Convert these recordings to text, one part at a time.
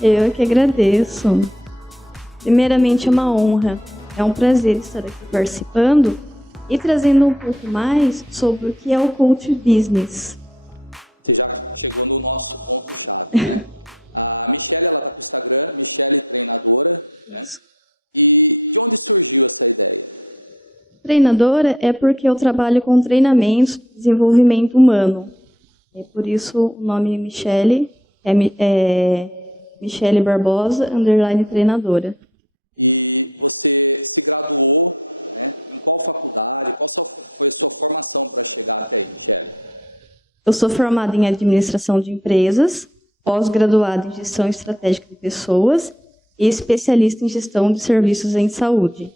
Eu que agradeço. Primeiramente, é uma honra, é um prazer estar aqui participando e trazendo um pouco mais sobre o que é o Coach Business. Treinadora é porque eu trabalho com treinamentos, desenvolvimento humano. É por isso o nome Michele é Michele Barbosa, _ treinadora. Eu sou formada em administração de empresas, pós-graduada em gestão estratégica de pessoas e especialista em gestão de serviços em saúde.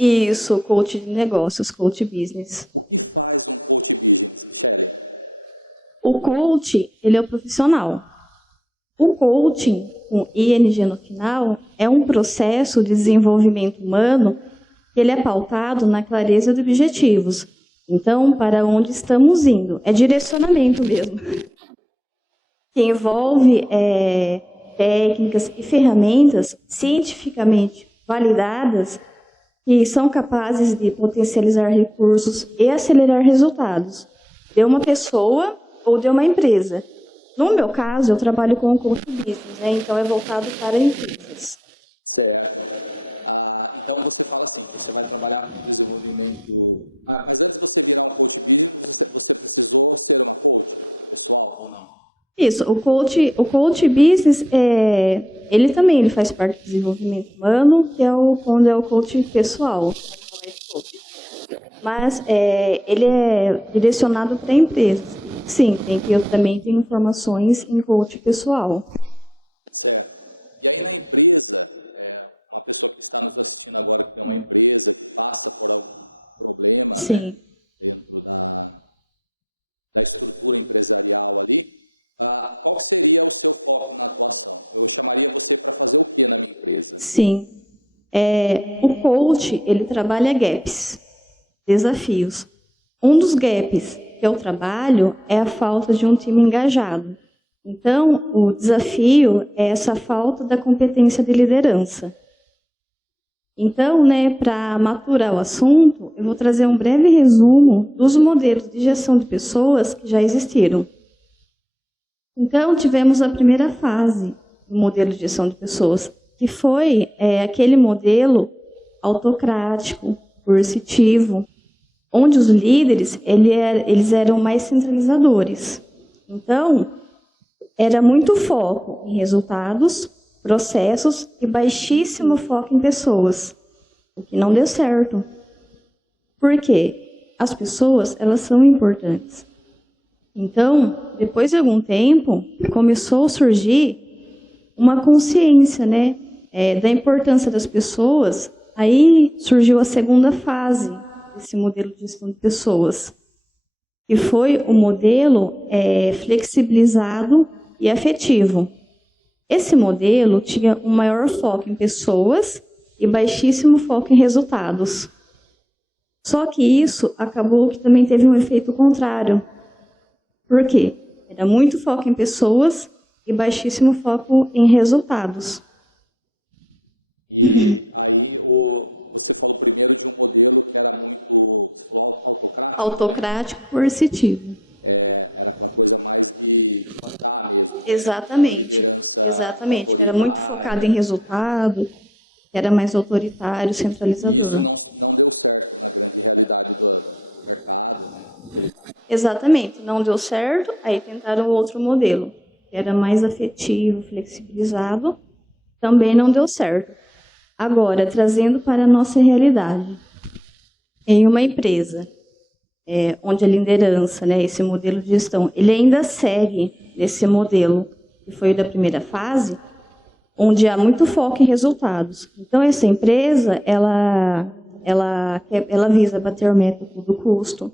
Isso, coach de negócios, coach business. O coach, ele é o profissional. O coaching, com ING no final, é um processo de desenvolvimento humano que ele é pautado na clareza de objetivos. Então, para onde estamos indo? É direcionamento mesmo. Que envolve técnicas e ferramentas cientificamente validadas que são capazes de potencializar recursos e acelerar resultados de uma pessoa ou de uma empresa. No meu caso, eu trabalho com o coach business, né? Então é voltado para empresas. Isso, o coach business, ele também faz parte do desenvolvimento humano, que é quando é o coach pessoal. Mas ele é direcionado para empresas. Sim, eu também tenho informações em coach pessoal. Sim. Sim. O coach, ele trabalha gaps, desafios. Um dos gaps que eu trabalho é a falta de um time engajado. Então, o desafio é essa falta da competência de liderança. Então, para maturar o assunto, eu vou trazer um breve resumo dos modelos de gestão de pessoas que já existiram. Então, tivemos a primeira fase do modelo de gestão de pessoas, que foi aquele modelo autocrático, coercitivo, onde os líderes eles eram mais centralizadores. Então, era muito foco em resultados, processos e baixíssimo foco em pessoas, o que não deu certo. Por quê? As pessoas, elas são importantes. Então, depois de algum tempo, começou a surgir uma consciência, da importância das pessoas. Aí surgiu a segunda fase desse modelo de gestão de pessoas, que foi o modelo flexibilizado e afetivo. Esse modelo tinha um maior foco em pessoas e baixíssimo foco em resultados. Só que isso acabou que também teve um efeito contrário. Por quê? Era muito foco em pessoas e baixíssimo foco em resultados. Autocrático, coercitivo. Exatamente. Era muito focado em resultado, era mais autoritário, centralizador. Exatamente, não deu certo, aí tentaram outro modelo, que era mais afetivo, flexibilizado, também não deu certo. Agora, trazendo para a nossa realidade, em uma empresa, onde a liderança, esse modelo de gestão, ele ainda segue esse modelo que foi da primeira fase, onde há muito foco em resultados. Então, essa empresa, ela ela visa bater meta a todo custo.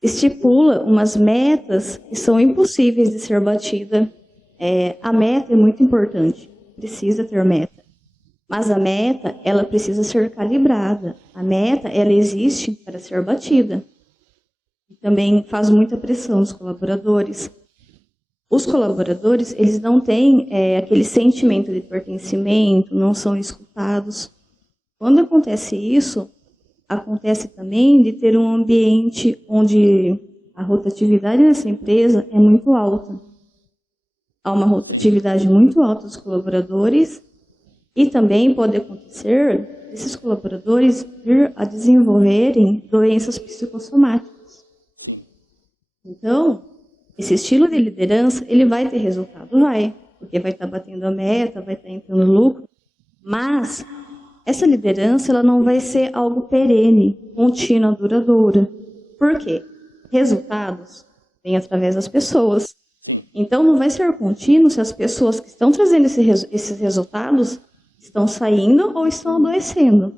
Estipula umas metas que são impossíveis de ser batida. A meta é muito importante, precisa ter meta. Mas a meta, ela precisa ser calibrada. A meta, ela existe para ser batida. E também faz muita pressão nos colaboradores. Os colaboradores, eles não têm aquele sentimento de pertencimento, não são escutados. Quando acontece isso, acontece também de ter um ambiente onde a rotatividade nessa empresa é muito alta. Há uma rotatividade muito alta dos colaboradores e também pode acontecer esses colaboradores vir a desenvolverem doenças psicossomáticas. Então, esse estilo de liderança, ele vai ter resultado? Vai, porque vai estar batendo a meta, vai estar entrando no lucro, mas essa liderança ela não vai ser algo perene, contínua, duradoura. Por quê? Resultados vêm através das pessoas. Então, não vai ser contínuo se as pessoas que estão trazendo esses resultados estão saindo ou estão adoecendo.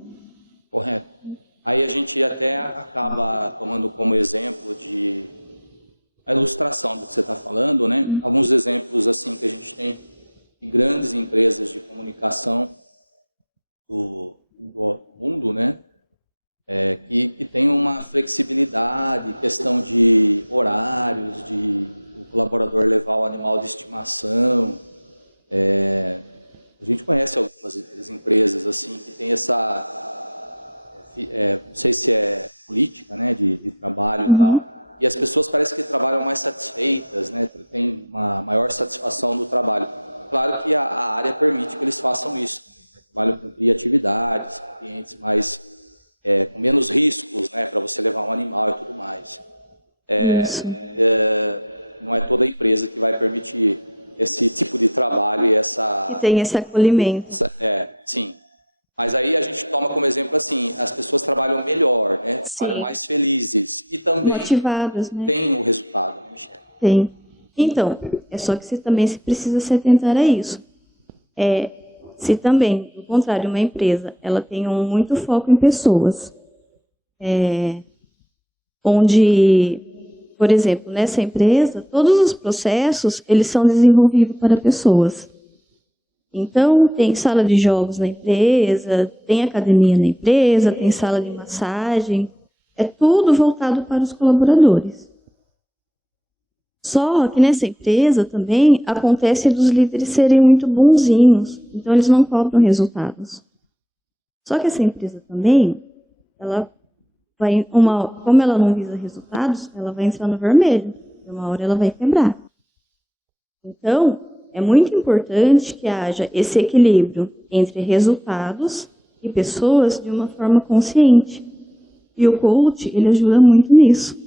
Uhum. E as pessoas parecem que trabalham mais satisfeitas, né? Você tem uma maior satisfação no trabalho. Claro que a área permite que eles façam isso, mais criatividade, mais menos risco, né? Você levar um animal e tudo mais. Isso. Não é toda empresa que vai permitir esse tipo de trabalho. Que tem esse acolhimento. Sim. Mas aí a gente fala, por exemplo, assim, as pessoas trabalham melhor, sim, mais felizes. Motivadas, né? Tem. Então, é só que você também precisa se atentar a isso. Se também, do contrário, uma empresa ela tem muito foco em pessoas, onde, por exemplo, nessa empresa, todos os processos eles são desenvolvidos para pessoas. Então, tem sala de jogos na empresa, tem academia na empresa, tem sala de massagem. É tudo voltado para os colaboradores. Só que nessa empresa também acontece dos líderes serem muito bonzinhos, então eles não cobram resultados. Só que essa empresa também, como ela não visa resultados, ela vai entrar no vermelho, e uma hora ela vai quebrar. Então, é muito importante que haja esse equilíbrio entre resultados e pessoas de uma forma consciente. E o coach, ele ajuda muito nisso.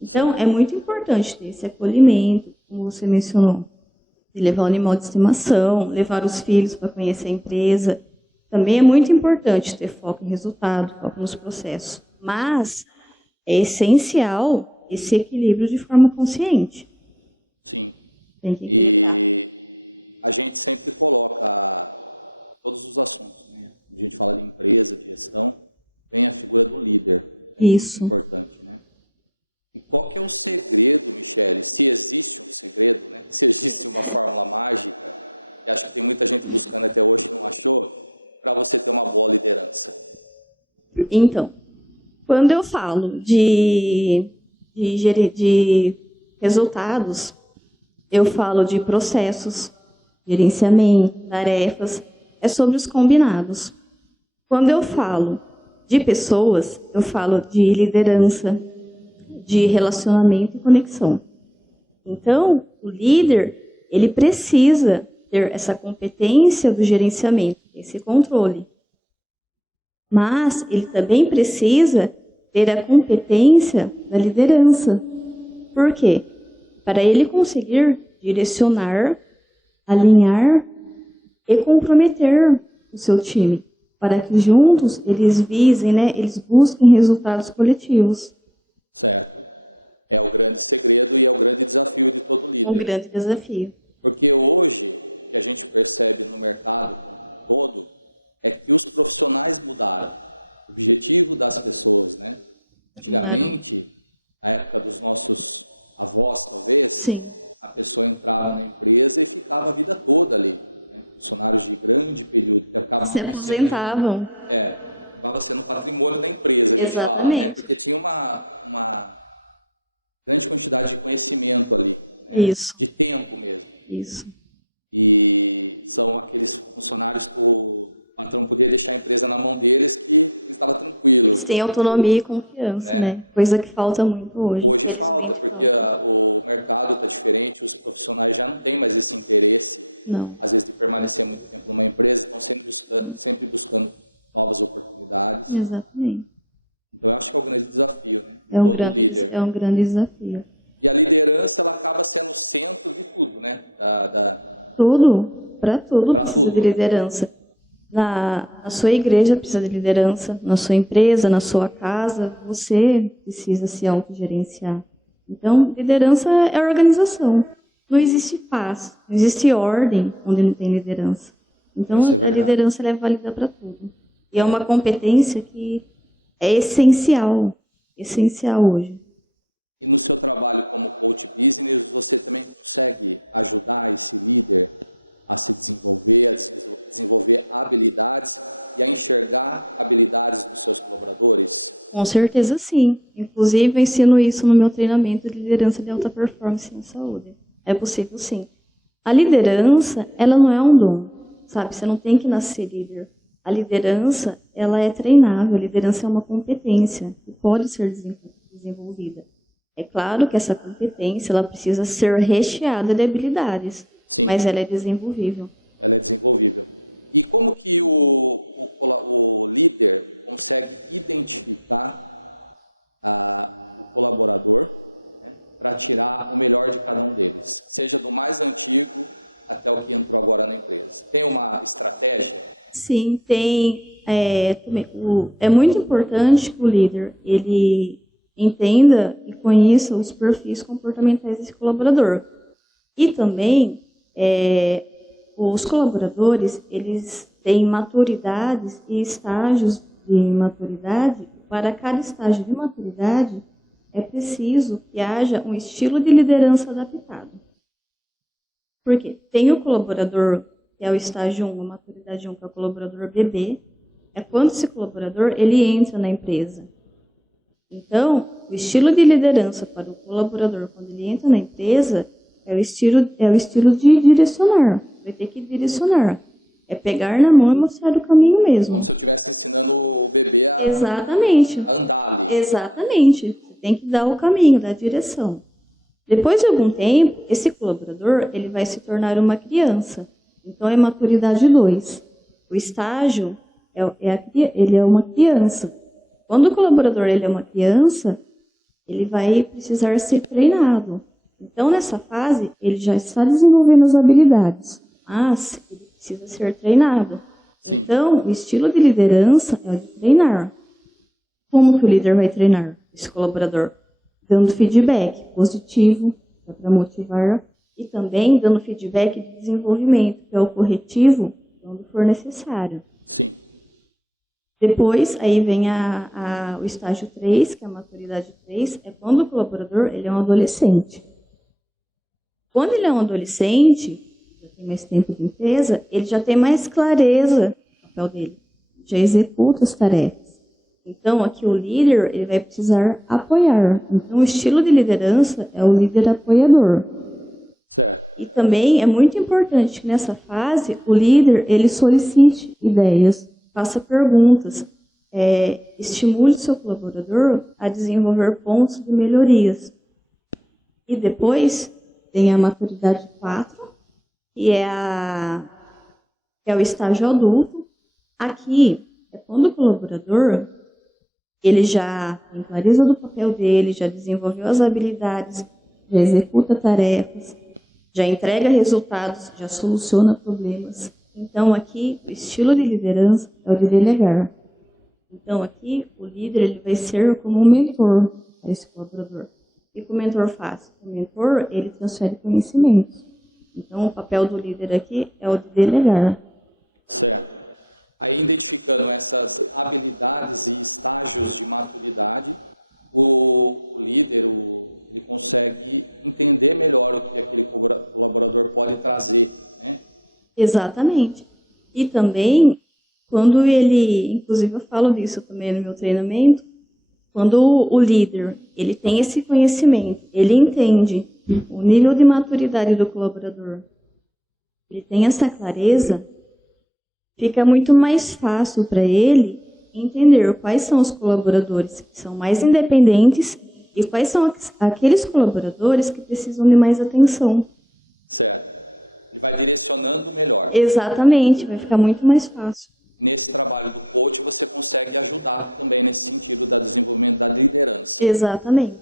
Então, é muito importante ter esse acolhimento, como você mencionou, de levar o animal de estimação, levar os filhos para conhecer a empresa. Também é muito importante ter foco em resultado, foco nos processos. Mas é essencial esse equilíbrio de forma consciente. Tem que equilibrar. Isso. Sim. Então, quando eu falo de resultados, eu falo de processos, gerenciamento, tarefas, é sobre os combinados. Quando eu falo de pessoas, eu falo de liderança, de relacionamento e conexão. Então, o líder, ele precisa ter essa competência do gerenciamento, esse controle. Mas ele também precisa ter a competência da liderança. Por quê? Para ele conseguir direcionar, alinhar e comprometer o seu time, para que juntos eles visem, né, eles busquem resultados coletivos. Um grande desafio. Mudaram. Sim. Se aposentavam. Exatamente. Isso. Isso. Eles têm autonomia e confiança, né? Coisa que falta muito hoje, infelizmente falta. Não. Exatamente. É um grande desafio. Tudo, para tudo precisa de liderança. Na sua igreja precisa de liderança, na sua empresa, na sua casa, você precisa se autogerenciar. Então, liderança é organização. Não existe paz, não existe ordem onde não tem liderança. Então, a liderança ela é válida para tudo. E é uma competência que é essencial hoje. Com certeza sim. Inclusive, eu ensino isso no meu treinamento de liderança de alta performance em saúde. É possível sim. A liderança, ela não é um dom, sabe? Você não tem que nascer líder. A liderança, ela é treinável. A liderança é uma competência que pode ser desenvolvida. É claro que essa competência, ela precisa ser recheada de habilidades, mas ela é desenvolvível. Sim, tem. É muito importante que o líder ele entenda e conheça os perfis comportamentais desse colaborador. E também os colaboradores eles têm maturidades e estágios de maturidade. Para cada estágio de maturidade é preciso que haja um estilo de liderança adaptado. Porque tem o colaborador, que é o estágio 1, a maturidade 1, que é o colaborador bebê, é quando esse colaborador ele entra na empresa. Então, o estilo de liderança para o colaborador, quando ele entra na empresa, é o estilo de direcionar. Vai ter que direcionar. É pegar na mão e mostrar o caminho mesmo. Exatamente. Exatamente. Você tem que dar o caminho, dar a direção. Depois de algum tempo, esse colaborador ele vai se tornar uma criança. Então, é maturidade 2. O estágio, ele é uma criança. Quando o colaborador ele é uma criança, ele vai precisar ser treinado. Então, nessa fase, ele já está desenvolvendo as habilidades, mas ele precisa ser treinado. Então, o estilo de liderança é o de treinar. Como que o líder vai treinar esse colaborador? Dando feedback positivo, para motivar, e também dando feedback de desenvolvimento, que é o corretivo, quando for necessário. Depois, aí vem o estágio 3, que é a maturidade 3, é quando o colaborador ele é um adolescente. Quando ele é um adolescente, já tem mais tempo de empresa, ele já tem mais clareza do papel dele, já executa as tarefas. Então, aqui o líder ele vai precisar apoiar. Então, o estilo de liderança é o líder apoiador. E também é muito importante que nessa fase o líder ele solicite ideias, faça perguntas, estimule seu colaborador a desenvolver pontos de melhorias. E depois tem a maturidade 4, que é o estágio adulto. Aqui é quando o colaborador ele já tem clareza do papel dele, já desenvolveu as habilidades, já executa tarefas, já entrega resultados, já soluciona problemas. Então, aqui, o estilo de liderança é o de delegar. Então, aqui, o líder ele vai ser como um mentor para esse colaborador. O que o mentor faz? O mentor, ele transfere conhecimentos. Então, o papel do líder aqui é o de delegar. Aí, essas habilidades, estágios de maturidade, o Exatamente. E também, quando ele, inclusive eu falo disso também no meu treinamento, quando o líder ele tem esse conhecimento, ele entende o nível de maturidade do colaborador, ele tem essa clareza, fica muito mais fácil para ele entender quais são os colaboradores que são mais independentes e quais são aqueles colaboradores que precisam de mais atenção. Vai direcionando melhor. Exatamente, vai ficar muito mais fácil. E esse trabalho do coach você consegue ajudar também nesse sentido da desenvolvimento da liderança. Exatamente.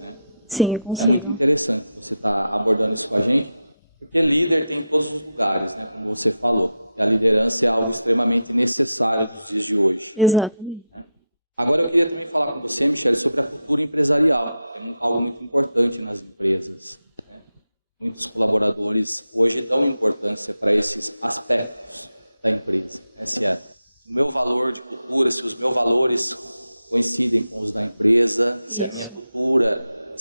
Sim, eu É consigo. muito interessante estar abordando isso com a gente, porque líder tem em todos os lugares, né? Como você falou, a liderança é algo extremamente necessário nos dias de hoje. Exatamente. Agora eu queria também falar com você, Michele, sobre a cultura empresarial, é algo muito importante nas empresas. Né? Muitos colaboradores hoje dão importância para esse aspecto da empresa. O meu valor de cultura, os meus valores científicos na empresa, Isso. a minha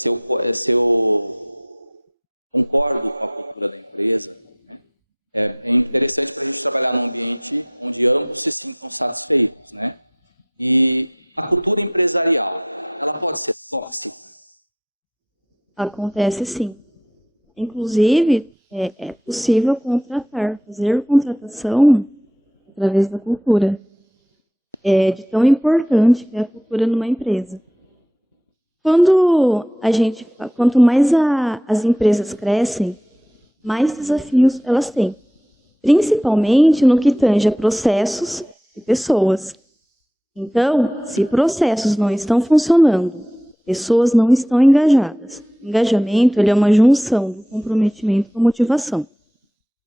cultura, se eu concordo com a cultura da empresa, é interessante para a gente trabalhar num ambiente onde ambos se sintam satisfeitos. Né? E a cultura empresarial, ela pode ser sócia. Acontece sim. Inclusive, é possível fazer contratação através da cultura. É de tão importante que é a cultura numa empresa. Quanto mais as empresas crescem, mais desafios elas têm. Principalmente no que tange a processos e pessoas. Então, se processos não estão funcionando, pessoas não estão engajadas. Engajamento ele é uma junção do comprometimento com a motivação.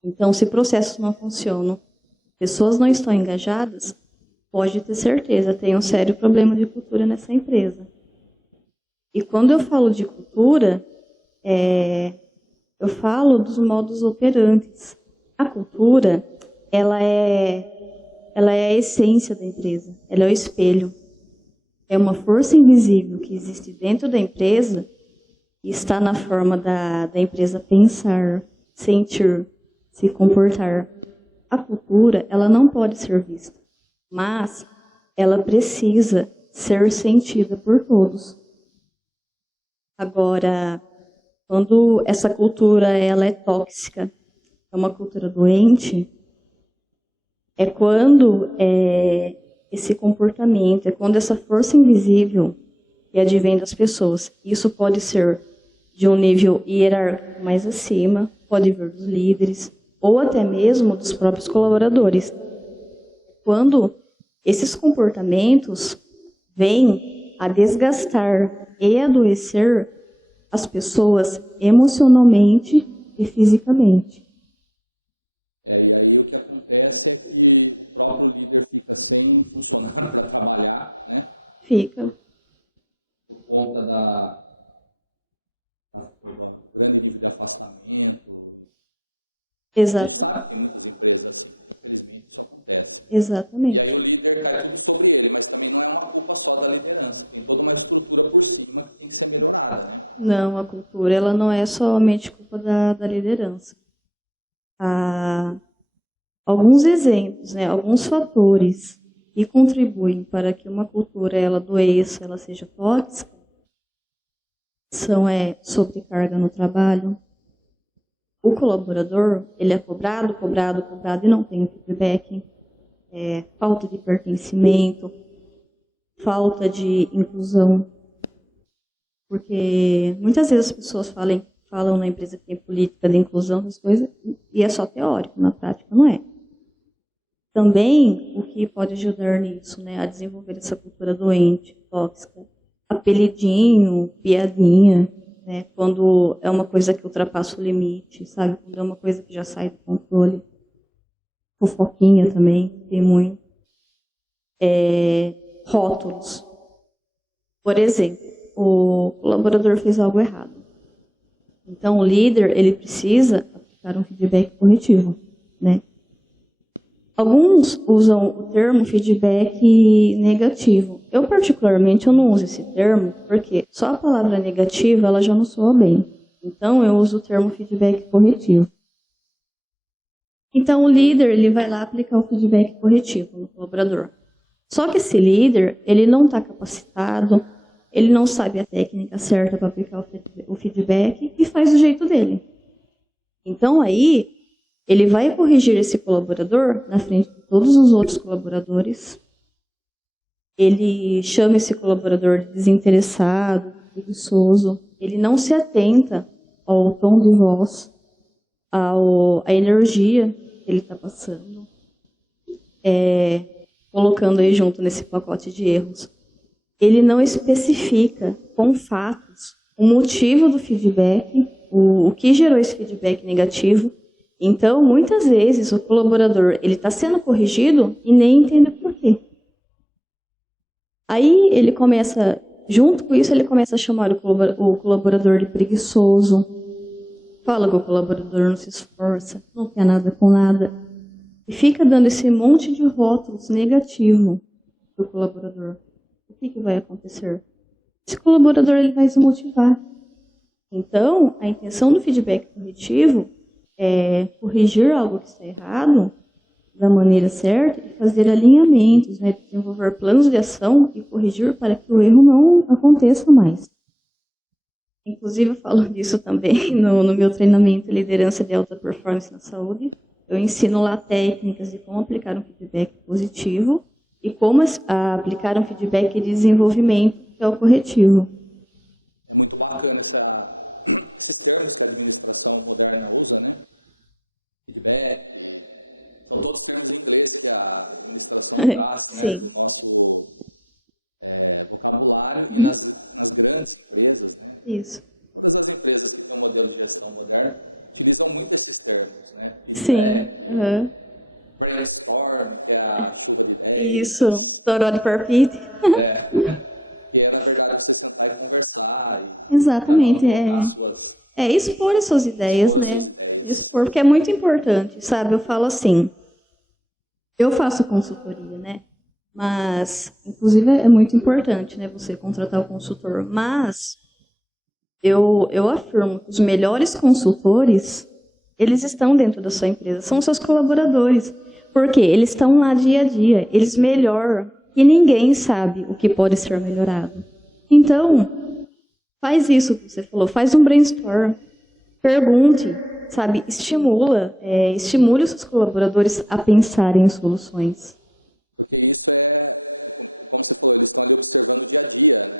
Então, se processos não funcionam, pessoas não estão engajadas, pode ter certeza, tem um sério problema de cultura nessa empresa. E quando eu falo de cultura, eu falo dos modus operantes. A cultura, ela é a essência da empresa, ela é o espelho. É uma força invisível que existe dentro da empresa e está na forma da empresa pensar, sentir, se comportar. A cultura, ela não pode ser vista, mas ela precisa ser sentida por todos. Agora, quando essa cultura ela é tóxica, é uma cultura doente, é quando esse comportamento, é quando essa força invisível que advém das pessoas, isso pode ser de um nível hierárquico mais acima, pode vir dos líderes, ou até mesmo dos próprios colaboradores. Quando esses comportamentos vêm a desgastar e adoecer as pessoas emocionalmente e fisicamente. Daí o que acontece é que o próprio líder fica sem funcionar para trabalhar, né? Fica. Por conta da grande nível de afastamento. Exato. Exatamente. E aí o líder vai com ele, mas também não é uma culpa só da liderança. Tem toda uma estrutura por cima que tem que ser melhorada. Né? Não, a cultura ela não é somente culpa da liderança. Há alguns exemplos, né, alguns fatores que contribuem para que uma cultura ela adoeça, ela seja tóxica, são sobrecarga no trabalho. O colaborador ele é cobrado e não tem o feedback. Falta de pertencimento, falta de inclusão. Porque muitas vezes as pessoas falam na empresa que tem política de inclusão, das coisas, e é só teórico, na prática não é. Também o que pode ajudar nisso, né, a desenvolver essa cultura doente, tóxica, apelidinho, piadinha, né, quando é uma coisa que ultrapassa o limite, sabe, quando é uma coisa que já sai do controle. Fofoquinha também, tem muito. Rótulos. Por exemplo, o colaborador fez algo errado. Então, o líder ele precisa aplicar um feedback corretivo. Né? Alguns usam o termo feedback negativo. Eu, particularmente, eu não uso esse termo, porque só a palavra negativa ela já não soa bem. Então, eu uso o termo feedback corretivo. Então, o líder ele vai lá aplicar o feedback corretivo no colaborador. Só que esse líder, ele não está capacitado, ele não sabe a técnica certa para aplicar o feedback e faz do jeito dele. Então, aí, ele vai corrigir esse colaborador na frente de todos os outros colaboradores. Ele chama esse colaborador de desinteressado, preguiçoso. Ele não se atenta ao tom de voz, à energia que ele está passando, colocando aí junto nesse pacote de erros. Ele não especifica com fatos o motivo do feedback, o que gerou esse feedback negativo. Então, muitas vezes, o colaborador ele está sendo corrigido e nem entende por quê. Aí, ele começa, junto com isso, ele começa a chamar o colaborador de preguiçoso, fala que o colaborador não se esforça, não quer nada com nada, e fica dando esse monte de rótulos negativos para o colaborador. O que vai acontecer? Esse colaborador ele vai se motivar. Então, a intenção do feedback corretivo é corrigir algo que está errado da maneira certa e fazer alinhamentos, né, desenvolver planos de ação e corrigir para que o erro não aconteça mais. Inclusive, eu falo disso também no meu treinamento Liderança de Alta Performance na Saúde. Eu ensino lá técnicas de como aplicar um feedback positivo e como aplicar um feedback de desenvolvimento, que é o corretivo. Sim. Isso. Sim. Uhum. Isso. Toró de parpite. Exatamente. É expor as suas ideias, né? Expor, porque é muito importante, sabe? Eu falo assim, eu faço consultoria, né? Mas, inclusive, é muito importante, né? Você contratar o consultor. Mas, eu afirmo que os melhores consultores, eles estão dentro da sua empresa, são seus colaboradores. Porque eles estão lá dia a dia, eles melhor que ninguém sabe o que pode ser melhorado. Então, faz isso que você falou, faz um brainstorm, pergunte, sabe, estimule os seus colaboradores a pensarem em soluções.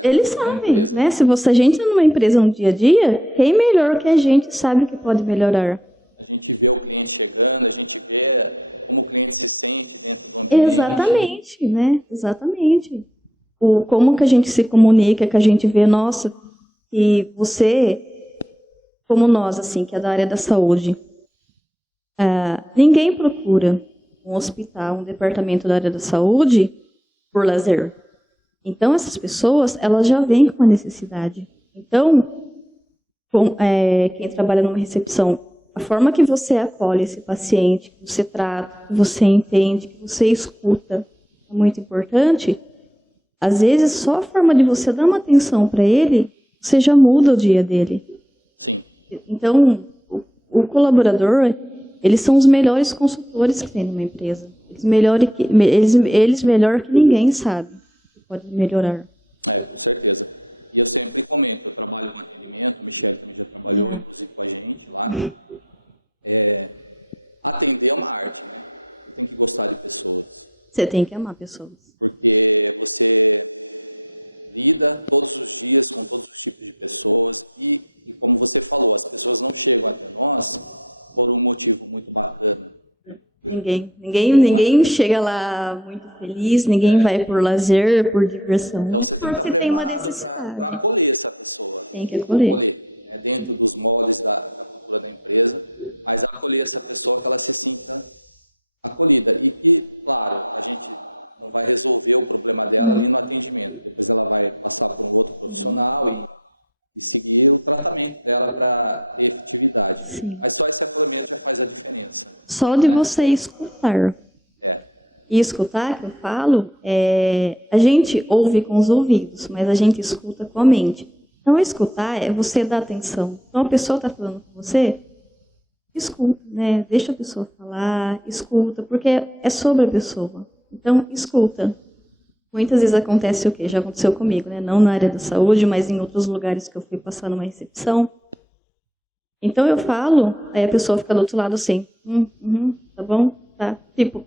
Eles sabem, né? Se a gente está numa empresa no dia a dia, quem melhor que a gente sabe o que pode melhorar? Exatamente, né? Exatamente. Como que a gente se comunica, que a gente vê, nossa, e você, como nós, assim, que é da área da saúde, ninguém procura um hospital, um departamento da área da saúde por lazer. Então, essas pessoas, elas já vêm com uma necessidade. Então, quem trabalha numa recepção, a forma que você acolhe esse paciente, que você trata, que você entende, que você escuta, é muito importante. Às vezes, só a forma de você dar uma atenção para ele, você já muda o dia dele. Então, o colaborador, eles são os melhores consultores que tem numa empresa. Eles melhor que ninguém sabe que pode melhorar. Você tem que amar pessoas. Porque você lida todos os dias com todos os tipos de pessoas e, como você falou, as pessoas não chegam, nossa, todo mundo muito bacana. Ninguém chega lá muito feliz, ninguém vai por lazer, por diversão, porque tem uma necessidade. Tem que acolher. Sim. Só de você escutar. E escutar, que eu falo, a gente ouve com os ouvidos, mas a gente escuta com a mente. Então, escutar é você dar atenção. Então, a pessoa está falando com você, escuta, né? Deixa a pessoa falar, escuta, porque é sobre a pessoa. Então, escuta. Muitas vezes acontece o quê? Já aconteceu comigo, né? Não na área da saúde, mas em outros lugares que eu fui passar numa recepção. Então eu falo, aí a pessoa fica do outro lado assim, tá bom? Tá. Tipo,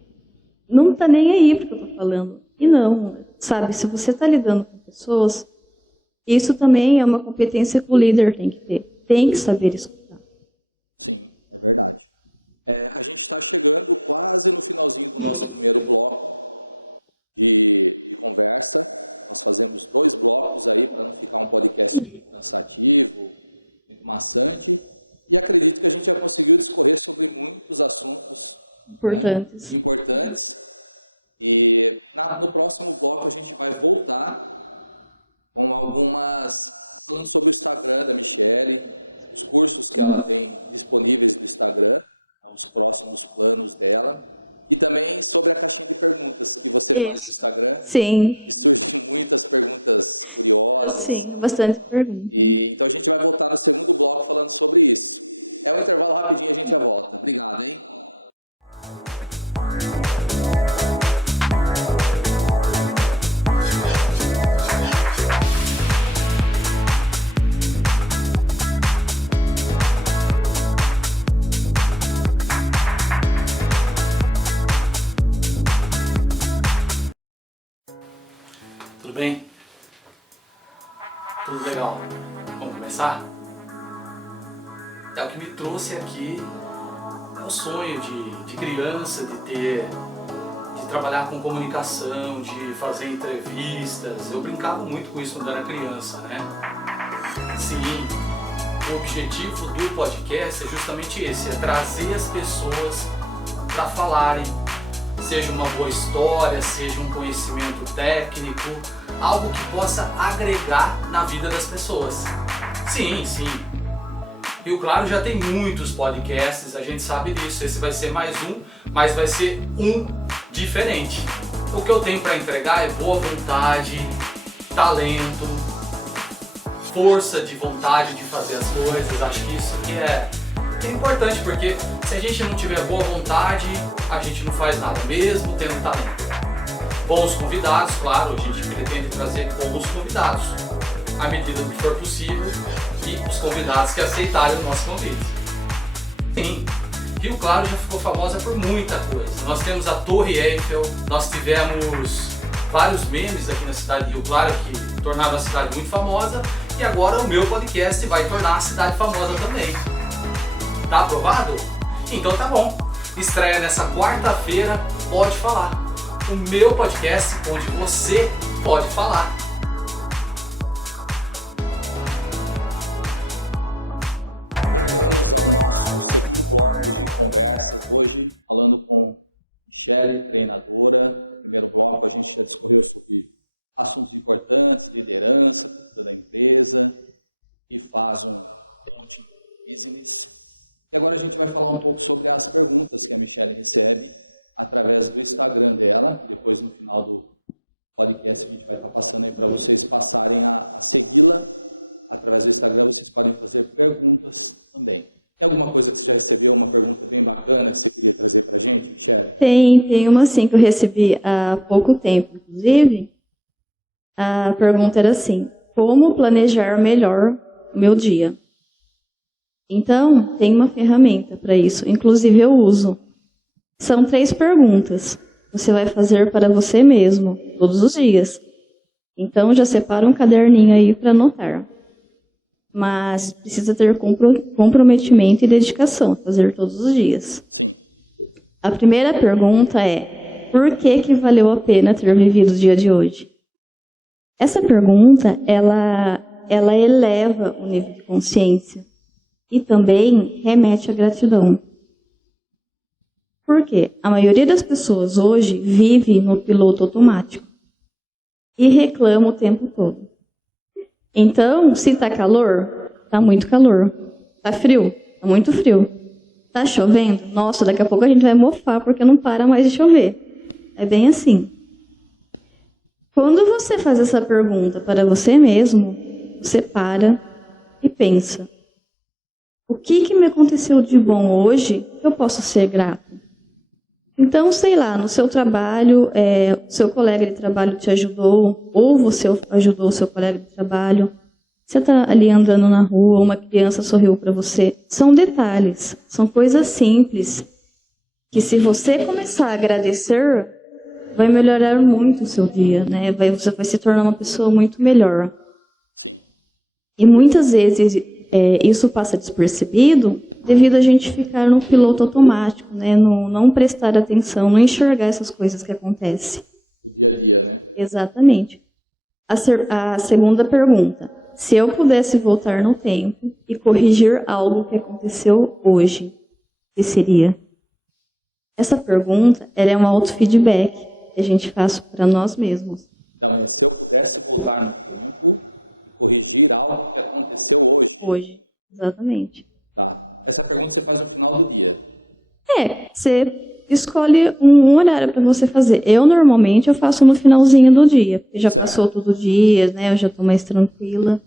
não tá nem aí porque eu tô falando. E não, sabe, se você tá lidando com pessoas, isso também é uma competência que o líder tem que ter. Tem que saber escutar. Importantes. E no próximo fórum a gente vai voltar com algumas falando sobre o Instagram da Michelle, os cursos que ela tem disponíveis no Instagram, vamos colocar os planos dela, e também sobre a caixa de perguntas que você faz no Instagram. Sim. Muitas perguntas Sim, bastante perguntas. E então a gente vai voltar a ser falando sobre isso. Quero falar rapidinho, a gente vai voltar. Obrigado, hein? Tudo bem? Tudo legal? Vamos começar? O que me trouxe aqui é o sonho de criança, de trabalhar com comunicação, de fazer entrevistas. Eu brincava muito com isso quando era criança, né? Sim, o objetivo do podcast é justamente esse, é trazer as pessoas para falarem, seja uma boa história, seja um conhecimento técnico, algo que possa agregar na vida das pessoas. Sim. Rio Claro já tem muitos podcasts, a gente sabe disso. Esse vai ser mais um, mas vai ser um diferente. O que eu tenho para entregar é boa vontade, talento, força de vontade de fazer as coisas. Acho que isso que é importante, porque se a gente não tiver boa vontade, a gente não faz nada, mesmo tendo talento. Bons convidados, claro, a gente pretende trazer bons convidados, à medida do que for possível, e os convidados que aceitarem o nosso convite. Sim, Rio Claro já ficou famosa por muita coisa. Nós temos a Torre Eiffel, nós tivemos vários memes aqui na cidade de Rio Claro que tornaram a cidade muito famosa, e agora o meu podcast vai tornar a cidade famosa também. Tá aprovado? Então tá bom. Estreia nessa quarta-feira, Pode Falar. O meu podcast onde você pode falar. Hoje, falando com Michelle, treinadora, primeiro bloco a gente discutiu sobre assuntos importantes, liderança da empresa, que fazem business. E agora a gente vai falar um pouco sobre as perguntas que a Michelle recebe através do Instagram dela, e depois no final do podcast a gente vai estar passando para vocês passarem a segui-la através do Instagram, vocês podem fazer perguntas também. Tem alguma coisa que você recebeu, uma pergunta bem bacana que você queria trazer para a gente, Michelle? Tem uma sim que eu recebi há pouco tempo, inclusive. A pergunta era assim: como planejar melhor o meu dia? Então, tem uma ferramenta para isso, inclusive eu uso. São 3 perguntas. Você vai fazer para você mesmo, todos os dias. Então, já separa um caderninho aí para anotar. Mas precisa ter comprometimento e dedicação, fazer todos os dias. A primeira pergunta é: por que valeu a pena ter vivido o dia de hoje? Essa pergunta, ela eleva o nível de consciência e também remete à gratidão. Por quê? A maioria das pessoas hoje vive no piloto automático e reclama o tempo todo. Então, se está calor, está muito calor. Está frio, está muito frio. Está chovendo? Nossa, daqui a pouco a gente vai mofar porque não para mais de chover. É bem assim. Quando você faz essa pergunta para você mesmo, você para e pensa: o que me aconteceu de bom hoje que eu posso ser grato? Então, sei lá, no seu trabalho, seu colega de trabalho te ajudou, ou você ajudou o seu colega de trabalho, você está ali andando na rua, uma criança sorriu para você. São detalhes, são coisas simples, que se você começar a agradecer, vai melhorar muito o seu dia, né? Você vai se tornar uma pessoa muito melhor. E muitas vezes isso passa despercebido devido a gente ficar no piloto automático, né? Não prestar atenção, não enxergar essas coisas que acontecem. Exatamente. A segunda pergunta. Se eu pudesse voltar no tempo e corrigir algo que aconteceu hoje, o que seria? Essa pergunta ela é um autofeedback que a gente faz para nós mesmos. Então, se eu pudesse voltar no tempo, corrigir algo que aconteceu hoje. Hoje, exatamente. Tá. Essa pergunta você faz no final do dia. Você escolhe um horário para você fazer. Normalmente, eu faço no finalzinho do dia, porque já passou todo o dia, né? Eu já estou mais tranquila.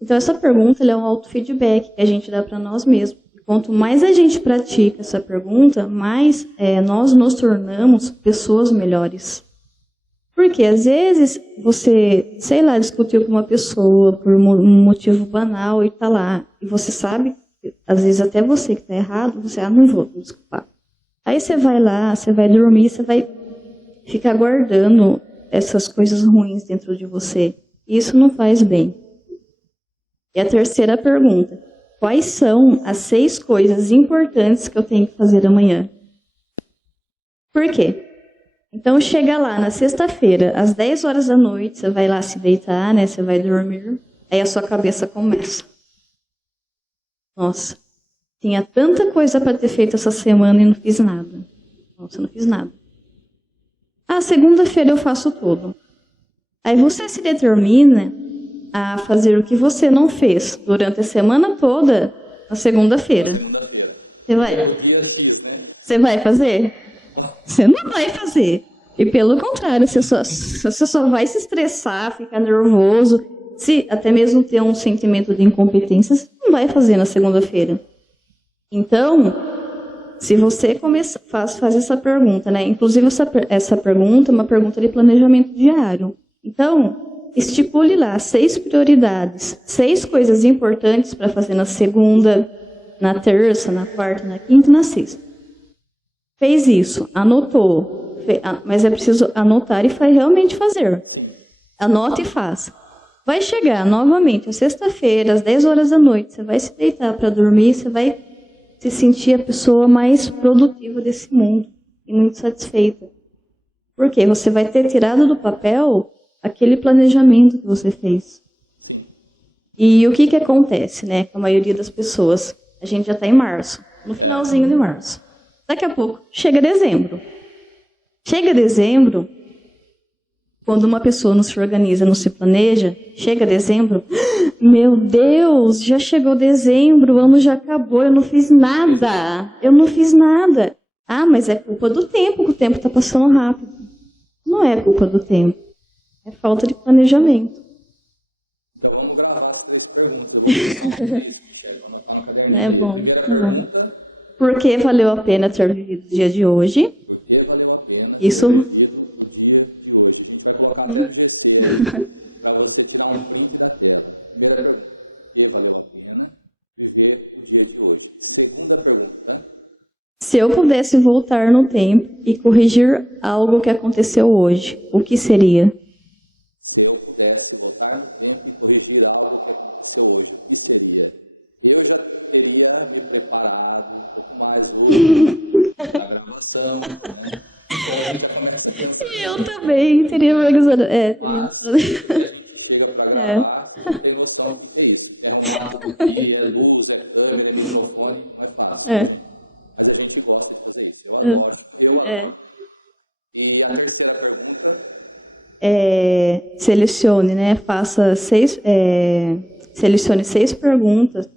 Então, essa pergunta ela é um autofeedback que a gente dá para nós mesmos. Quanto mais a gente pratica essa pergunta, mais nós nos tornamos pessoas melhores. Porque, às vezes, você, sei lá, discutiu com uma pessoa por um motivo banal e está lá. E você sabe, às vezes até você que está errado, você, não vou me desculpar. Aí você vai lá, você vai dormir, você vai ficar guardando essas coisas ruins dentro de você. Isso não faz bem. E a terceira pergunta. Quais são as 6 coisas importantes que eu tenho que fazer amanhã? Por quê? Então, chega lá na sexta-feira, às 10 horas da noite, você vai lá se deitar, né? Você vai dormir. Aí a sua cabeça começa. Nossa, tinha tanta coisa para ter feito essa semana e não fiz nada. Nossa, não fiz nada. Segunda-feira eu faço tudo. Aí você se determina a fazer o que você não fez durante a semana toda na segunda-feira. Você vai fazer? Você não vai fazer. E pelo contrário, você só vai se estressar, ficar nervoso, se até mesmo ter um sentimento de incompetência, você não vai fazer na segunda-feira. Então, se você faz essa pergunta, né? Inclusive essa pergunta é uma pergunta de planejamento diário. Então, estipule lá 6 prioridades, 6 coisas importantes para fazer na segunda, na terça, na quarta, na quinta e na sexta. Fez isso, anotou, mas é preciso anotar e realmente fazer. Anota e faz. Vai chegar novamente, sexta-feira, às 10 horas da noite, você vai se deitar para dormir, você vai se sentir a pessoa mais produtiva desse mundo e muito satisfeita. Porque você vai ter tirado do papel aquele planejamento que você fez. E o que acontece, né, com a maioria das pessoas? A gente já está em março, no finalzinho de março. Daqui a pouco, chega dezembro. Chega dezembro, quando uma pessoa não se organiza, não se planeja, chega dezembro, meu Deus, já chegou dezembro, o ano já acabou, eu não fiz nada. Mas é culpa do tempo, que o tempo está passando rápido. Não é culpa do tempo. É falta de planejamento. Então, vamos gravar as 3 perguntas. É bom. Por que valeu a pena ter vivido o dia de hoje? Isso. Para você ficar um print na tela. Primeira pergunta. Por que valeu a pena viver o dia de hoje? Segunda pergunta. Se eu pudesse voltar no tempo e corrigir algo que aconteceu hoje, o que seria? Corrigir algo que aconteceu hoje, o que seria? Eu já teria me preparado um pouco mais hoje da gravação, né? Então a gente começa a pensar. Eu também teria me organizado. Chega para gravar, você tem noção do que é isso. Então, é luz, é câmera, é microfone, não é fácil. Mas a gente gosta de fazer isso. Eu adoro. E a terceira pergunta. Selecione, né? Selecione 6 perguntas.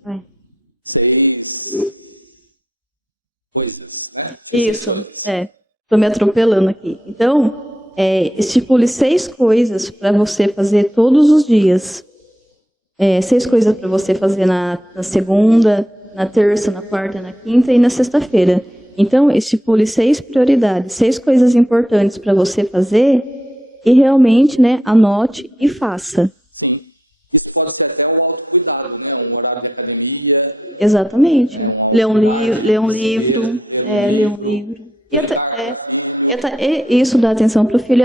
Isso, Estou me atropelando aqui. Então, estipule 6 coisas para você fazer todos os dias. 6 coisas para você fazer na segunda, na terça, na quarta, na quinta e na sexta-feira. Então, estipule 6 prioridades, 6 coisas importantes para você fazer e realmente, né, anote e faça. Exatamente. Ler um livro. E isso dá atenção para o filho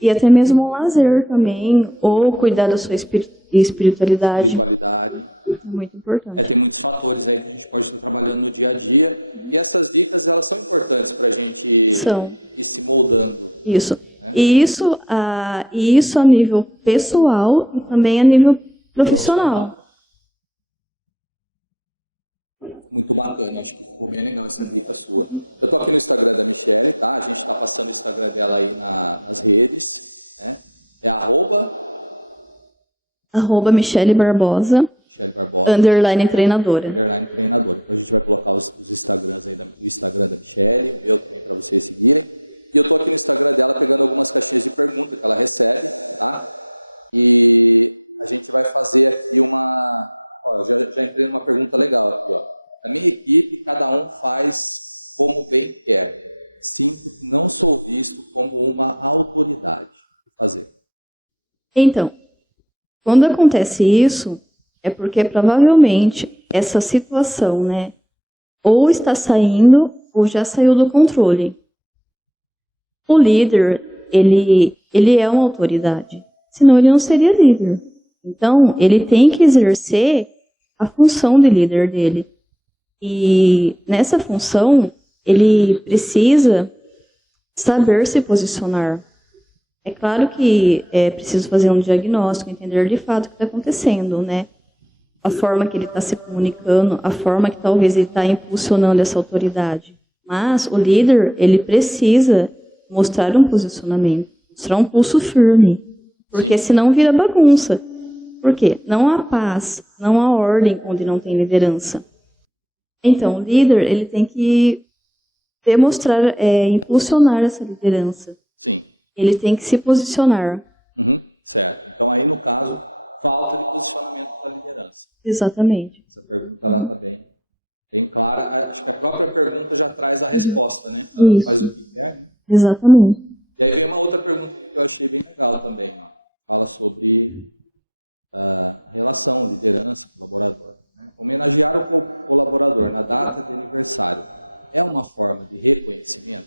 e até mesmo um lazer também, ou cuidar da sua espiritualidade. É muito importante. São. Isso. E isso a nível pessoal e também a nível profissional. Muito bacana, acho que ficou bem legal essas dicas tuas. Eu tenho uma história da Michelle, tá? A gente está passando o Instagram dela aí nas redes. Né? É @, Michelle Barbosa, _ treinadora. E a gente vai fazer aqui uma pergunta legal aqui, ó. Na minha equipe, cada um faz como bem quer. Não sou visto como uma autoridade. Então, quando acontece isso, é porque provavelmente essa situação, né, ou está saindo ou já saiu do controle. O líder, ele é uma autoridade. Senão ele não seria líder. Então, ele tem que exercer a função de líder dele. E nessa função, ele precisa saber se posicionar. É claro que é preciso fazer um diagnóstico, entender de fato o que está acontecendo, né? A forma que ele está se comunicando, a forma que talvez ele está impulsionando essa autoridade. Mas o líder, ele precisa mostrar um posicionamento, mostrar um pulso firme. Porque senão vira bagunça. Por quê? Não há paz, não há ordem onde não tem liderança. Então, o líder, ele tem que demonstrar, impulsionar essa liderança. Ele tem que se posicionar. Então, aí, no caso, falta de posicionamento da liderança. Exatamente. A própria pergunta já traz a resposta, né? Isso. Exatamente. Tem uma outra pergunta que eu achei bem legal também. Fala sobre relação às lideranças, homenagear o colaborador na data de aniversário. É uma forma de reconhecimento?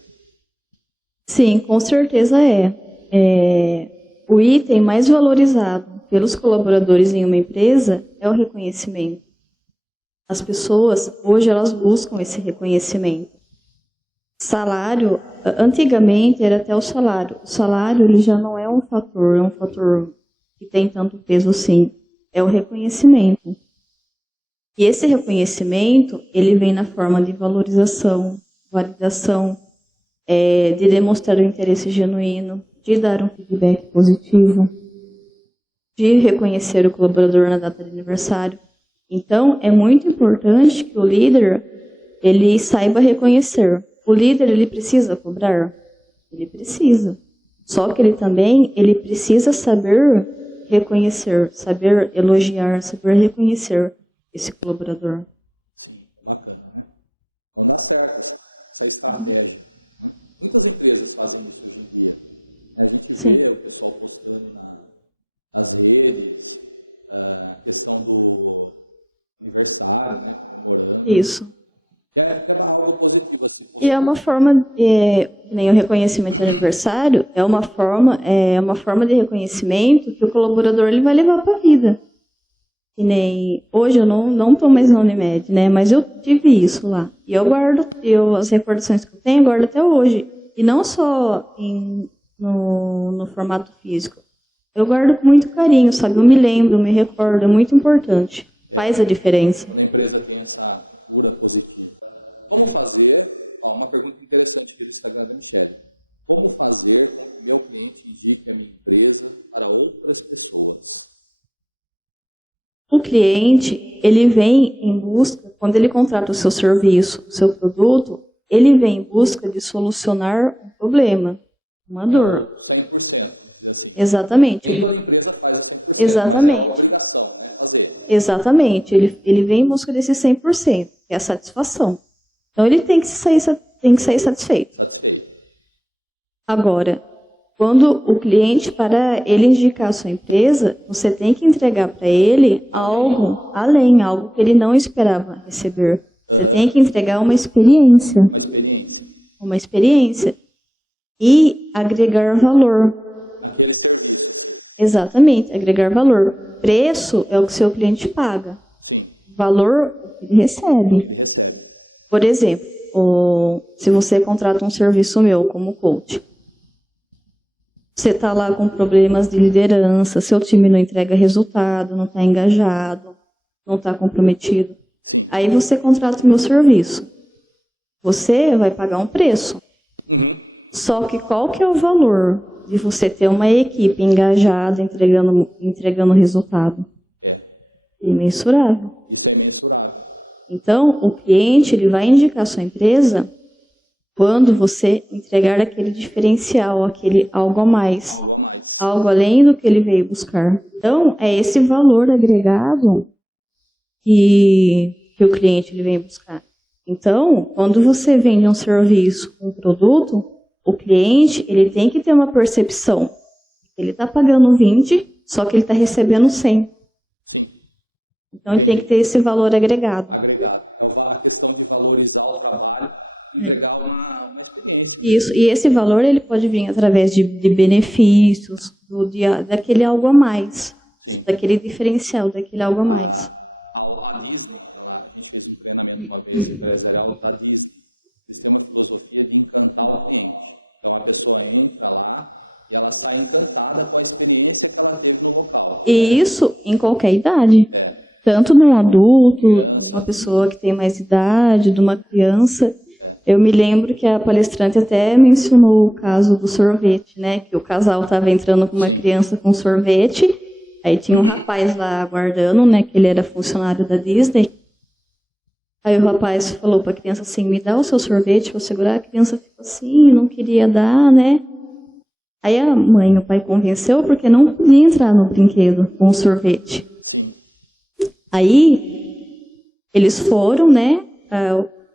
Sim, com certeza é. O item mais valorizado pelos colaboradores em uma empresa é o reconhecimento. As pessoas, hoje, elas buscam esse reconhecimento. Salário, antigamente era até o salário. O salário, ele já não é um fator que tem tanto peso assim. É o reconhecimento. E esse reconhecimento, ele vem na forma de valorização, validação, de demonstrar o interesse genuíno, de dar um feedback positivo, de reconhecer o colaborador na data de aniversário. Então, é muito importante que o líder, ele saiba reconhecer. O líder, ele precisa cobrar? Ele precisa. Só que ele precisa saber reconhecer, saber elogiar, saber reconhecer esse colaborador. Sim. Isso. E é uma forma, nem o reconhecimento do aniversário, é uma forma de reconhecimento que o colaborador ele vai levar para a vida. E nem hoje eu não estou mais na Unimed, né? Mas eu tive isso lá. E eu guardo, as recordações que eu tenho, eu guardo até hoje. E não só no formato físico. Eu guardo com muito carinho, sabe? Eu me lembro, me recordo, é muito importante. Faz a diferença. Uma pergunta interessante que eles fazem na Michelle. Como fazer com que meu cliente indique a minha empresa para outras pessoas? O cliente, ele vem em busca, quando ele contrata o seu serviço, o seu produto, ele vem em busca de solucionar um problema, uma dor. 100%. Exatamente. Exatamente. Exatamente, ele vem em busca desse 100%, que é a satisfação. Então ele tem que sair satisfeito. Agora, quando o cliente, para ele indicar a sua empresa, você tem que entregar para ele algo além, algo que ele não esperava receber. Você tem que entregar uma experiência. Uma experiência. E agregar valor. Exatamente, agregar valor. Preço é o que seu cliente paga. Valor, o que ele recebe. Por exemplo, se você contrata um serviço meu como coach, você está lá com problemas de liderança, seu time não entrega resultado, não está engajado, não está comprometido. Aí você contrata o meu serviço. Você vai pagar um preço. Só que qual que é o valor de você ter uma equipe engajada, entregando resultado? Imensurável. Então, o cliente ele vai indicar a sua empresa quando você entregar aquele diferencial, aquele algo a mais, algo além do que ele veio buscar. Então, é esse valor agregado que o cliente ele vem buscar. Então, quando você vende um serviço, um produto, o cliente ele tem que ter uma percepção. Ele está pagando 20, só que ele está recebendo 100. Então, ele tem que ter esse valor agregado. Então, a questão de valorizar o trabalho e pegar uma experiência. Isso, e esse valor ele pode vir através de benefícios, daquele algo a mais, daquele diferencial, daquele algo a mais. Empresarial está questão de filosofia de encantar o cliente. Então a pessoa entra lá e ela sai encantada com a experiência que ela fez no local. E isso em qualquer idade. Tanto de um adulto, uma pessoa que tem mais idade, de uma criança. Eu me lembro que a palestrante até mencionou o caso do sorvete, né? Que o casal estava entrando com uma criança com sorvete, aí tinha um rapaz lá aguardando, né? Que ele era funcionário da Disney. Aí o rapaz falou para a criança assim, me dá o seu sorvete para segurar. A criança ficou assim, não queria dar, né? Aí a mãe e o pai convenceu porque não podia entrar no brinquedo com o sorvete. Aí eles foram, né?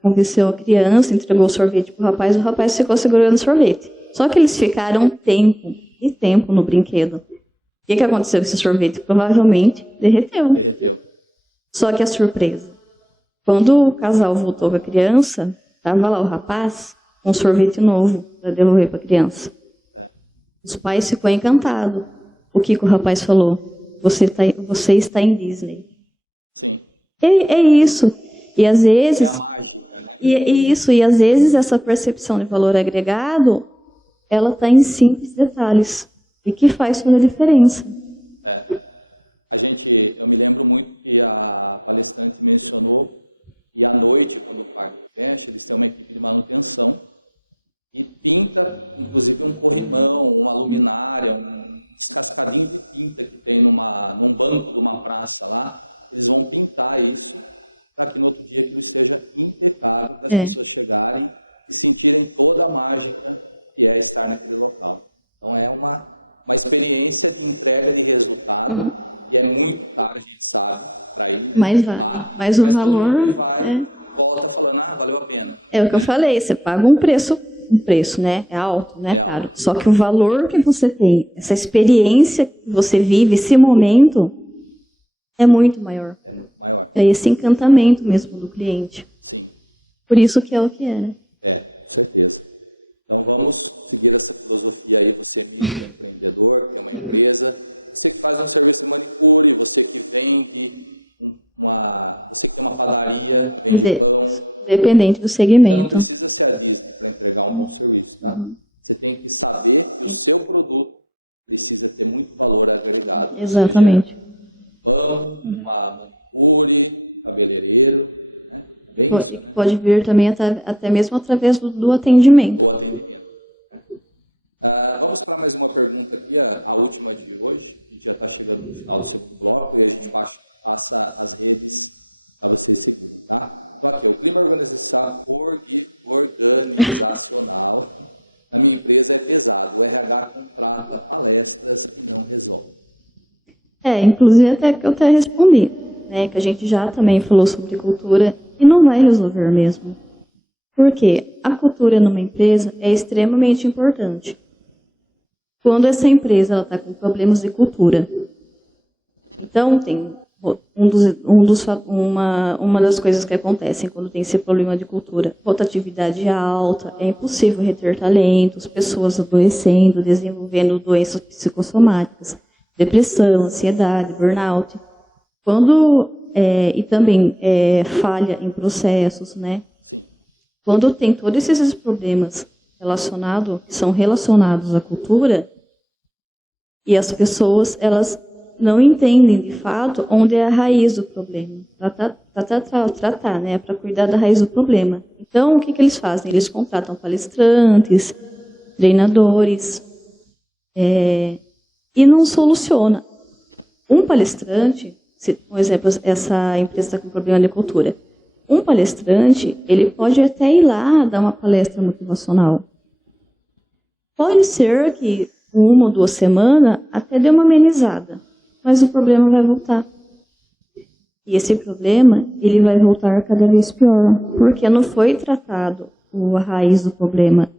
Convenceu a criança, entregou o sorvete para o rapaz ficou segurando o sorvete. Só que eles ficaram tempo no brinquedo. O que aconteceu com esse sorvete? Provavelmente derreteu. Só que a surpresa. Quando o casal voltou com a criança, estava lá o rapaz com um sorvete novo para devolver para a criança. Os pais ficou encantados. O que o rapaz falou? Você está em Disney. É isso. E às vezes, e às vezes essa percepção de valor agregado, ela está em simples detalhes e que faz toda a diferença. Eu me lembro muito que a palestrante mencionou que à noite, quando está presente, eles também ficam uma manutenção e pinta, inclusive um corrimão, uma luminária, uns cascarinhos de tinta que tem num banco de uma praça lá, eles vão pintar isso para que no outro dia isso seja impecável, para as pessoas chegarem e sentirem toda a mágica que é estar naquele local. Então é uma experiência de entrega de resultado que é muito caro, a gente sabe. Mas vale. Mas o valor é o que eu falei, você paga um preço, né? É alto, né, caro? Só que o valor que você tem, essa experiência que você vive, esse momento, é muito maior. É esse encantamento mesmo do cliente. Por isso que é o que é, né? Então vamos seguir essa filosofia aí de seguir o empreendedor, que é uma empresa. Você que faz um serviço de manicure, você que vende você que tem uma padaria. Dependente do segmento. Não precisa ser adicto para entregar um serviço, tá? Você tem que saber que o seu produto precisa ter muito valor agregado. Exatamente. Uma manicure, cabeleireiro. Pode vir também até mesmo através do atendimento. Vamos falar mais uma pergunta aqui, a última de hoje. A gente já está chegando no final do bloco, e embaixo passa as redes para vocês. Eu fui na organização organizacional. A minha empresa é pesada, o RH contrata palestras não resolve. Inclusive até que eu até respondi. né, que a gente já também falou sobre cultura, e não vai resolver mesmo. Por quê? A cultura numa empresa é extremamente importante. Quando essa empresa está com problemas de cultura, então tem uma das coisas que acontecem quando tem esse problema de cultura, rotatividade alta, é impossível reter talentos, pessoas adoecendo, desenvolvendo doenças psicossomáticas, depressão, ansiedade, burnout. E também falha em processos, né? Quando tem todos esses problemas que são relacionados à cultura, e as pessoas, elas não entendem, de fato, onde é a raiz do problema. Para tratar, né? Para cuidar da raiz do problema. Então, o que eles fazem? Eles contratam palestrantes, treinadores, e não soluciona. Um palestrante, por exemplo, essa empresa está com problema de cultura. Um palestrante, ele pode até ir lá dar uma palestra motivacional. Pode ser que 1 ou 2 semanas até dê uma amenizada, mas o problema vai voltar. E esse problema, ele vai voltar cada vez pior, porque não foi tratado a raiz do problema.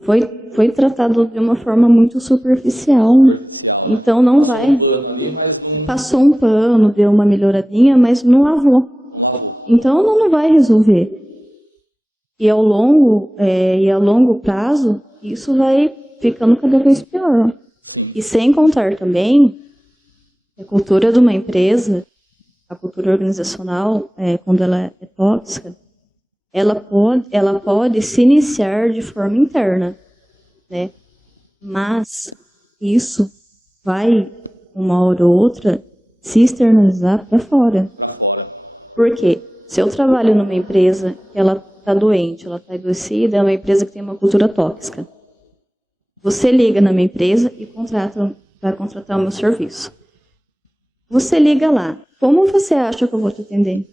Foi tratado de uma forma muito superficial. Então não vai. Passou um pano, deu uma melhoradinha, mas não lavou. Então não vai resolver. E ao longo prazo, isso vai ficando cada vez pior. E sem contar também a cultura de uma empresa, a cultura organizacional, quando ela é tóxica, ela pode se iniciar de forma interna, né? Mas isso vai, uma hora ou outra, se externalizar para fora. Por quê? Se eu trabalho numa empresa que ela está doente, ela está adoecida, é uma empresa que tem uma cultura tóxica. Você liga na minha empresa e vai contratar o meu serviço. Você liga lá. Como você acha que eu vou te atender?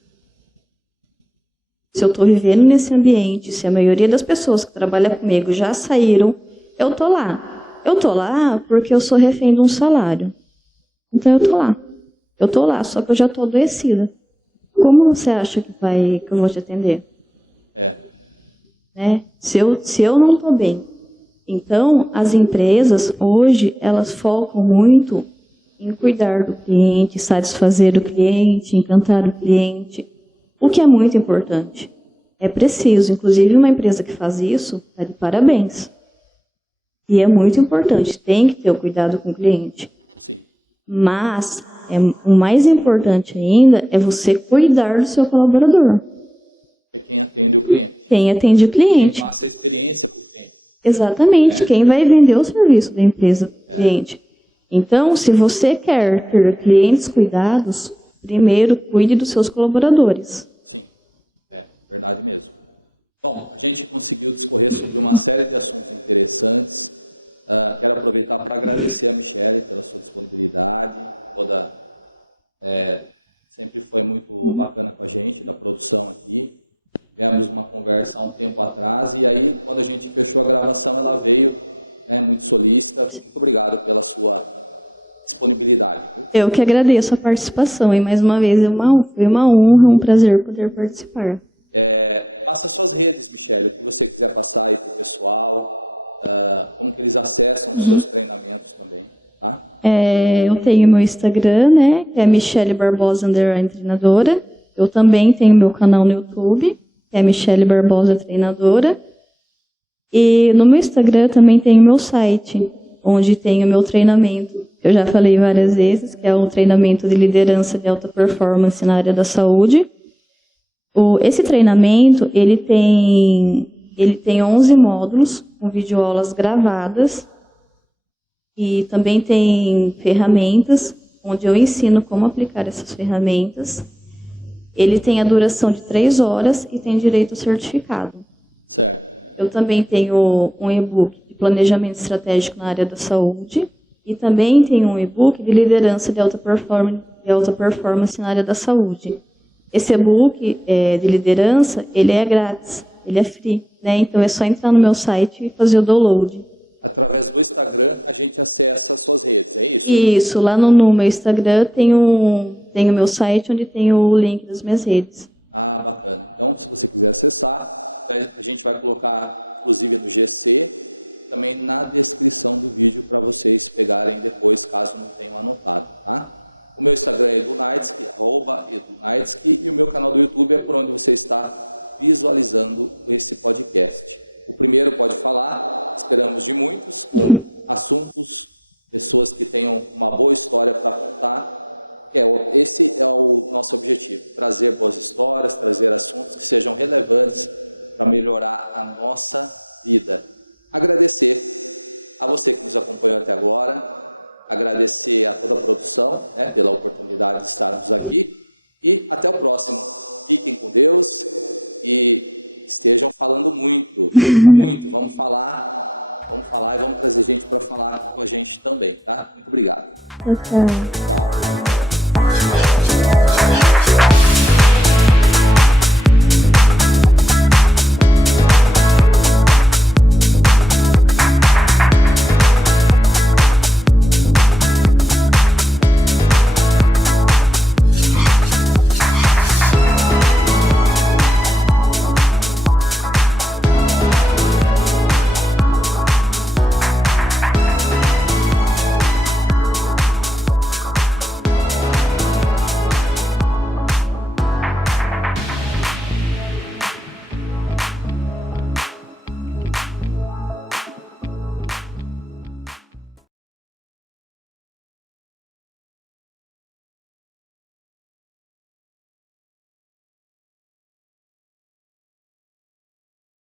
Se eu estou vivendo nesse ambiente, se a maioria das pessoas que trabalham comigo já saíram, eu estou lá. Eu estou lá porque eu sou refém de um salário. Então eu estou lá. Eu estou lá, só que eu já estou adoecida. Como você acha que eu vou te atender? Né? Se eu não estou bem. Então, as empresas, hoje, elas focam muito em cuidar do cliente, satisfazer o cliente, encantar o cliente, o que é muito importante. É preciso, inclusive uma empresa que faz isso, está de parabéns. E é muito importante, tem que ter o cuidado com o cliente. Mas, o mais importante ainda é você cuidar do seu colaborador. Quem atende o cliente. Exatamente, quem vai vender o serviço da empresa para o cliente. Então, se você quer ter clientes cuidados, primeiro cuide dos seus colaboradores. Bom, a gente conseguiu discorrer uma série de assuntos interessantes. Quero aproveitar para agradecer a Michele pela oportunidade. Sempre foi muito bacana com a gente, na produção aqui. Tivemos uma conversa há um tempo atrás, e aí, quando a gente fez a gravação, ela veio muito solícita. Muito obrigado pela sua disponibilidade. Eu que agradeço a participação, e mais uma vez foi uma honra, um prazer poder participar. Faça suas redes, Michele, se você quiser passar aí para o pessoal, como que eles acessam os seus treinamentos. Tá? Eu tenho meu Instagram, né, que é Michele Barbosa _treinadora. Eu também tenho meu canal no YouTube, que é Michele Barbosa Treinadora. E no meu Instagram também tem o meu site, onde tem o meu treinamento. Eu já falei várias vezes, que é o treinamento de liderança de alta performance na área da saúde. Esse treinamento, ele tem 11 módulos, com videoaulas gravadas. E também tem ferramentas, onde eu ensino como aplicar essas ferramentas. Ele tem a duração de 3 horas e tem direito ao certificado. Eu também tenho um e-book de planejamento estratégico na área da saúde e também tenho um e-book de liderança de alta performance na área da saúde. Esse e-book de liderança, ele é grátis, ele é free, né? Então é só entrar no meu site e fazer o download. Através do Instagram, a gente acessa as suas redes, é isso? Isso, lá no meu Instagram tem o meu site onde tem o link das minhas redes. Então, se você quiser acessar, a gente vai colocar, inclusive, no GC, também na descrição do vídeo para vocês pegarem depois, caso não tenham anotado, tá? Meu Instagram é Ebunais, Ebunais, e o meu canal do YouTube é quando você está visualizando esse podcast. O primeiro pode falar, esperamos de muitos assuntos, pessoas que tenham uma boa história para contar. Esse é o nosso objetivo, trazer boas histórias, trazer assuntos que sejam relevantes para melhorar a nossa vida. Agradecer a você que nos acompanhou até agora, agradecer a toda a produção, pela oportunidade de estarmos aqui, e até o próximo. Fiquem com Deus e estejam falando muito, vamos falar, vamos fazer o que a gente pode falar com a gente também, tá? Muito obrigado. Tchau, tchau.